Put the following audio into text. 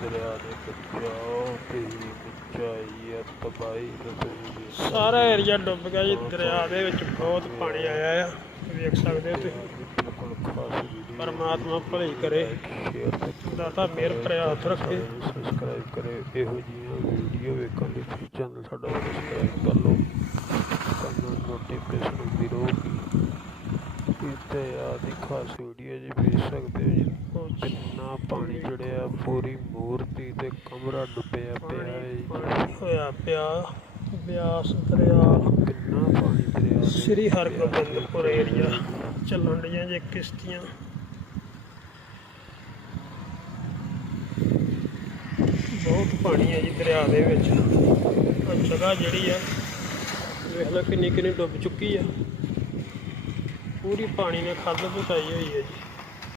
ਦਰਿਆ ਨੇ ਬਚਾਓ ਤੇ ਬਚਾਈ ਆ ਤਬਾਈ ਰਸੂਲ ਸਾਰਾ ਏਰੀਆ ਡੁੱਬ ਗਿਆ ਜੀ, ਦਰਿਆ ਦੇ ਵਿੱਚ ਬਹੁਤ ਪਾਣੀ ਆਇਆ ਆ ਵੇਖ ਸਕਦੇ ਹੋ ਤੁਸੀਂ। ਬਿਲਕੁਲ ਪਰਮਾਤਮਾ ਭਲੀ ਕਰੇ, ਦਾਤਾ ਮਿਹਰ ਭਰਿਆ ਹੱਥ ਰੱਖੇ। ਸਬਸਕ੍ਰਾਈਬ ਕਰੇ, ਇਹੋ ਜਿਹੀਆਂ ਵੀਡੀਓ ਵੇਖਣ ਲਈ ਤੁਸੀਂ ਚੈਨਲ ਸਾਡਾ ਸਬਸਕ੍ਰਾਈਬ ਕਰ ਲਓ। ਕੰਨਾਂ ਨੋਟੀਫਿਕੇਸ਼ਨ ਹੁੰਦੀ ਰਹੂਗੀ ਇੱਥੇ ਆਦੀ ਖਾਸ ਵੀਡੀਓ ਜੀ ਵੇਖ ਸਕਦੇ ਹੋ ਜੀ ਉਹ ਕਿੰਨਾ ਪਾਣੀ ਜੜਿਆ ਪੂਰੀ ਮੂਰਤੀ ਤੇ ਕਮਰਾ ਡੁੱਬਿਆ ਪਿਆ ਹੈ ਜੀ। ਹੋਇਆ ਪਿਆ ਬਿਆਸ ਦਰਿਆ। ਕਿੰਨਾ ਪਾਣੀ ਦਰਿਆ ਦੇ ਸ੍ਰੀ ਹਰਗੋਬਿੰਦਪੁਰ ਏਰੀਆ ਚੱਲਣ ਡੀਆਂ ਜੇ ਕਿਸ਼ਤੀਆਂ। ਬਹੁਤ ਪਾਣੀ ਹੈ ਜੀ ਦਰਿਆ ਦੇ ਵਿੱਚ। ਆਹ ਜਗ੍ਹਾ ਜਿਹੜੀ ਆ ਵੇਖ ਲਓ ਕਿੰਨੀ ਕਿੰਨੀ ਡੁੱਬ ਚੁੱਕੀ ਆ। ਪੂਰੀ ਪਾਣੀ ਨੇ ਖੱਲ ਪਸਾਈ ਹੋਈ ਹੈ ਜੀ।